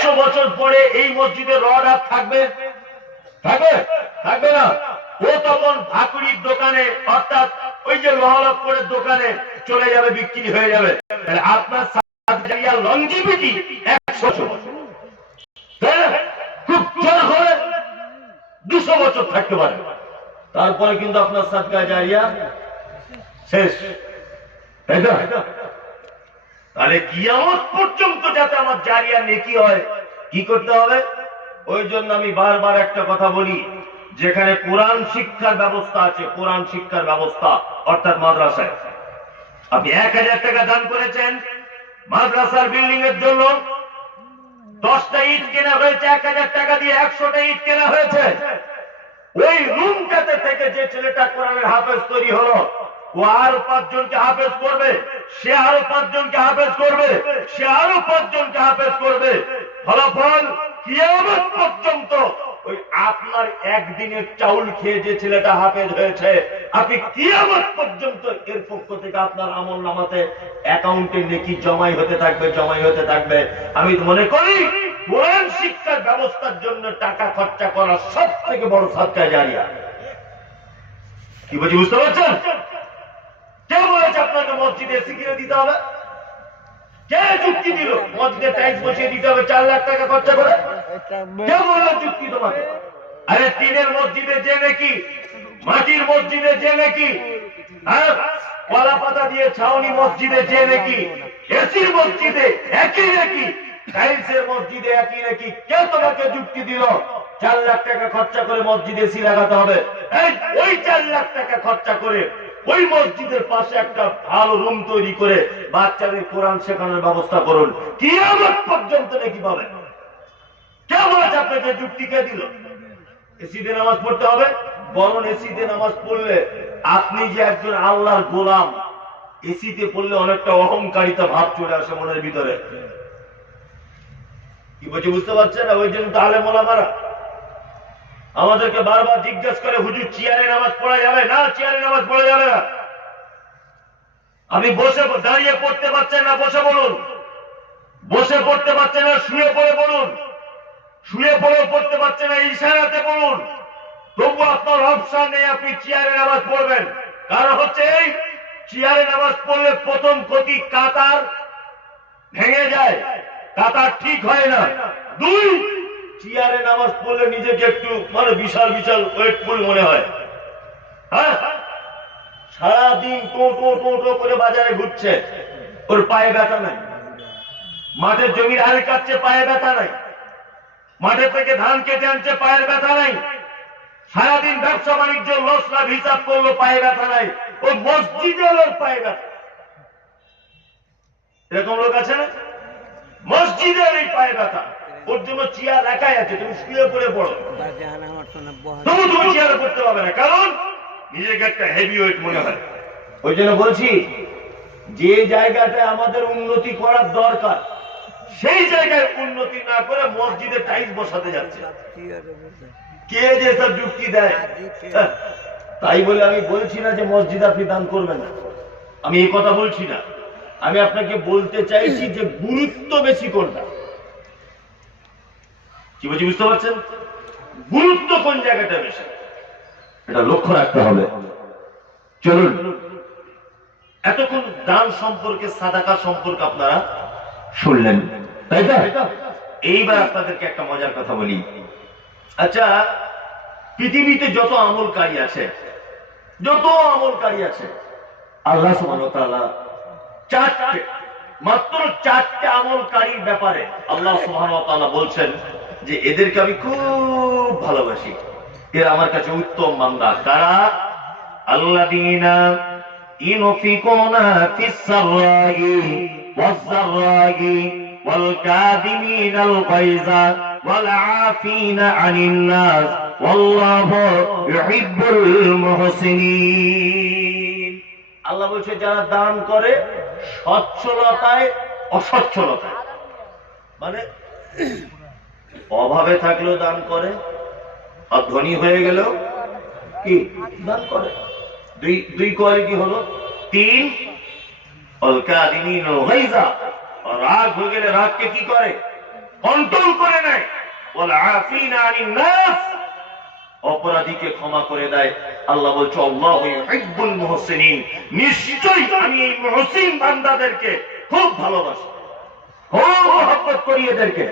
100 বছর পরে এই মসজিদে রড আর থাকবে? থাকবে? থাকবে না। ও তখন ভাকুরির দোকানে, অর্থাৎ ওই যে লোহালক্করের দোকানে চলে যাবে, বিক্রি হয়ে যাবে। আপনার সাদকারিয়া লংজিভিটি 100 বছর, খুব জোর হলে 200 বছর থাকতে পারে, তারপরে কিন্তু আপনার সাদকা জারিয়া শেষ, তাই তো? তাহলে কিয়ামত পর্যন্ত যাতে আমার জারিয়া নেকি হয়, কি করতে হবে? ওই জন্য আমি বারবার একটা কথা বলি, যেখানে কোরআন শিক্ষার ব্যবস্থা আছে, কোরআন শিক্ষার ব্যবস্থা অর্থাৎ মাদ্রাসায় আপনি 1000 টাকা দান করেছেন, মাদ্রাসার বিল্ডিং এর জন্য 10টা ইট কেনা হয়েছে, 1000 টাকা দিয়ে 100টা ইট কেনা হয়েছে। ওই রুমটাতে থেকে যে ছেলেটা কোরআনের হাফেজ তৈরি হলো, ও আরো 5 জনকে হাফেজ করবে, সে আরো 5 জনকে হাফেজ করবে, সে আরো 5 জনকে হাফেজ করবে। ফলাফল কিয়ামত পর্যন্ত ওই আপনার একদিনের চাউল খেয়ে যে ছেলেটা হাফেজ হয়েছে, আপনি কিয়ামত পর্যন্ত এর পক্ষ থেকে আপনার আমল নামাতে অ্যাকাউন্টে নেকি জমাই হতে থাকবে, জমাই হতে থাকবে। আমি মনে করি কোরআন শিক্ষার ব্যবস্থার জন্য টাকা খরচা করা সব থেকে বড় সাদকা জারিয়া। কি বলছি বুঝতে পারছেন? কে বলেছে আপনাকে মসজিদে এসি কিনে দিতে হবে? কে যুক্তি দিল মসজিদে টাইলস বসিয়ে দিতে হবে 4 লাখ টাকা খরচা করে? কে বলল যুক্তি তোমাকে? আরে টিনের মসজিদে যে নাকি, মাটির মসজিদে যে নাকি, কলা পাতা দিয়ে ছাউনি মসজিদে যে নাকি, এসির মসজিদে একই নাকি, টাইলসের মসজিদে একই নাকি, কে তোমাকে যুক্তি দিল 4 লাখ টাকা খরচা করে মসজিদে এসি লাগাতে হবে? ওই 4 লাখ টাকা খরচা করে ওই মসজিদের পাশে একটা ভালো রুম তৈরি করে বাচ্চাদের কোরআন শেখানোর ব্যবস্থা করুন, কিয়ামত পর্যন্ত নাকি পাবেন। কে বলেছে আপনাকে? যুক্তি কে দিল? এসিতে নামাজ পড়তে হবে? বরং এসিতে নামাজ পড়লে আপনি যে একজন আল্লাহর গোলাম, এসিতে পড়লে অনেকটা অহংকারিতা ভাব চলে আসে মনের ভিতরে। কি বলছি বুঝতে পারছেন না? ওই জন্য তাহলে মোলামারা আমাদেরকে বারবার জিজ্ঞাসা করে, হুজুর চেয়ারে নামাজ পড়া যাবে? না, চেয়ারে নামাজ পড়া যাবে না। আপনি বসে দাঁড়িয়ে পড়তে পারছেন না, বসে পড়ুন। বসে পড়তে পারছেন না, শুয়ে পড়ে পড়ুন। শুয়ে পড়েও পড়তে পারছেন না, ইশারাতে পড়ুন। তবু আপনার অপশন নেই, আপনি চেয়ারে নামাজ পড়বেন। কারণ হচ্ছে এই চেয়ারে নামাজ পড়লে প্রথম ক্ষতি, কাতার ভেঙে যায়, কাতার ঠিক হয় না। 2, চেয়ারে নামাজ পড়লে নিজেকে একটু বিশাল বিশাল ওয়েটফুল মনে হয়। হ্যাঁ, সারাদিন টোটো টোটো করে বাজারে ঘুরছে, ওর পায়ে ব্যথা নাই। মাঠের জমির হাল কাটছে, পায়ে ব্যথা নাই। মাঠে থেকে ধান কেটে আনছে, পায়ের ব্যথা নাই। সারাদিন ব্যবসা বাণিজ্য লস লাভ হিসাব করলো, পায়ে ব্যথা নাই। ও মসজিদে ওর পায়ে ব্যথা। এরকম লোক আছে না? মসজিদের এই পায়ে ব্যথা, ওর জন্য চেয়ার রাখাই আছে, তুমি শুয়ে পড়ে পড়ো, তবু তুমি চেয়ারে পড়তে পারবে না, কারণ নিজেকে একটা হেভি ওয়েট মনে হয়। ওই জন্য বলছি, যে জায়গাটা আমাদের উন্নতি করার দরকার, সেই জায়গায় উন্নতি না করে মসজিদে টাইলস বসাতে যাচ্ছে। কে যে সব যুক্তি দেয়? তাই বলে আমি বলছি না যে মসজিদ আপনি দান করবেন না, আমি এই কথা বলছি না। আমি আপনাকে বলতে চাইছি যে গুরুত্ব বেশি কোনটা। কি বলছি বুঝতে পারছেন? গুরুত্ব কোন জায়গাটা বেশি, এটা লক্ষ্য রাখতে হবে। চলুন, এতক্ষণ দান সম্পর্কে, সাদাকা সম্পর্কে আপনারা শুনলেন, তাই তো? এইবার আপনাদেরকে একটা মজার কথা বলি। আচ্ছা, পৃথিবীতে যত আমলকারী আছে, যত আমলকারী আছে, আল্লাহ সুবহানাহু ওয়া তাআলা মাত্র 4টে আমলকারীর ব্যাপারে আল্লাহ সুবহানাহু ওয়া তাআলা বলছেন যে এদেরকে আমি খুব ভালোবাসি, এরা আমার কাছে উত্তম বান্দা। কারা? আল্লাযীনা ইউনফিকুনা ফিস সাররাই ওয়াজ যাররাই ওয়াল কাযিমিনাল গায়যা ওয়াল আফিনা আনিন নাস ওয়াল্লাহু ইউহিব্বুল মুহসিনিন। আল্লাহ বলছে যারা দান করে সচ্ছলতায়, অসচ্ছলতায়, মানে অভাবে থাকলেও দান করে, আর ধনী হয়ে গেলেও কি দান করে। দুই কোয়ালিটি হলো। 3, রাগ হয়ে গেলে রাগকে কি করে? কন্ট্রোল ওয়াল আফিনা আনিন নাস, অপরাধীকে ক্ষমা করে দেয়। আল্লাহ বলছে আল্লাহু ইউহিব্বুল মুহসিনিন, নিশ্চয়ই আমি এই মুহসিন বান্দাদেরকে খুব ভালোবাসি, খুব মহব্বত করি এদেরকে।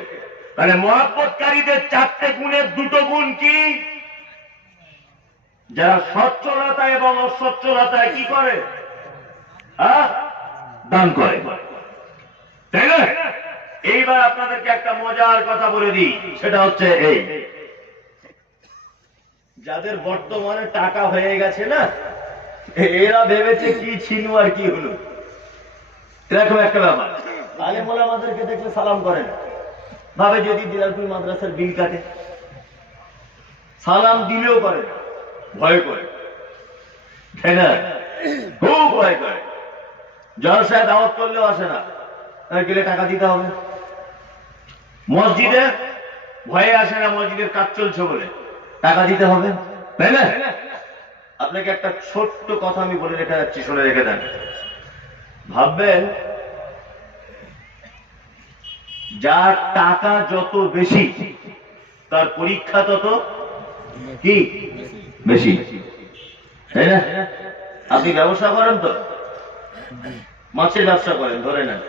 তাহলে মহব্বতকারীদের চারটে গুণের দুটো গুণ কি? যারা সচ্ছলতা এবং অসচ্ছলতায় কি করে? দান করে, তাই না? এইবার আপনাদেরকে একটা মজার কথা বলে দিই, সেটা হচ্ছে এই, যাদের বর্তমানে টাকা হয়ে গেছে না, এরা ভেবেছে কি ছিল আর কি হলো, এরকম একটা ব্যাপার। আলেম ওলামাদেরকে দেখলে সালাম করে না, ভাবে যদি দিলালপুর মাদ্রাসার বিল কাটে, সালাম দিলেও করে না, ভয় করে, তাই না? খুব ভয় করে। জলসায় দাওয়াত করলেও আসে না, গেলে টাকা দিতে হবে। মসজিদে ভয়ে আসে না, মসজিদের কাজ চলছে বলে টাকা দিতে হবে, তাই না? আপনাকে একটা ছোট্ট কথা আমি বলে রেখে যাচ্ছি, শুনে রেখে দেন। ভাববেন যার টাকা যত বেশি তার পরীক্ষা তত কি বেশি, তাই না? আপনি ব্যবসা করেন তো, মাছের ব্যবসা করেন ধরে নেন,